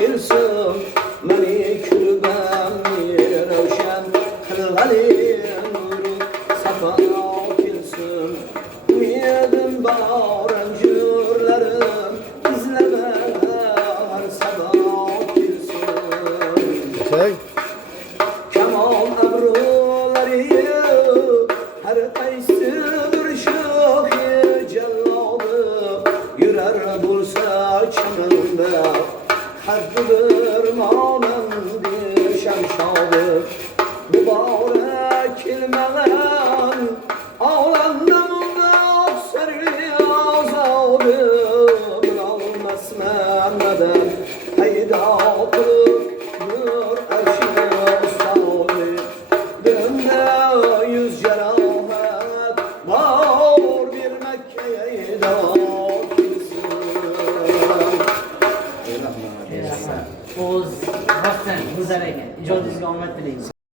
kelsin meni kulbamni ravshan qilg'ali nuru safo kelsin umedim bor anjurlarim izlamar sabo kelsin kamol abrolari har qaysi bir shohir jallodi yurar bo'lsa chamanda haddir monandi shamshodi muborak kelmagan olamda mundoq sirli ozodi bilolmasman nadan paydo qilib nur arshi ustodi dilimda yuz jarohat bor bir Makkaga davo O'z vaqtdan guzar ekan. Ijodingizga omad tilaymiz.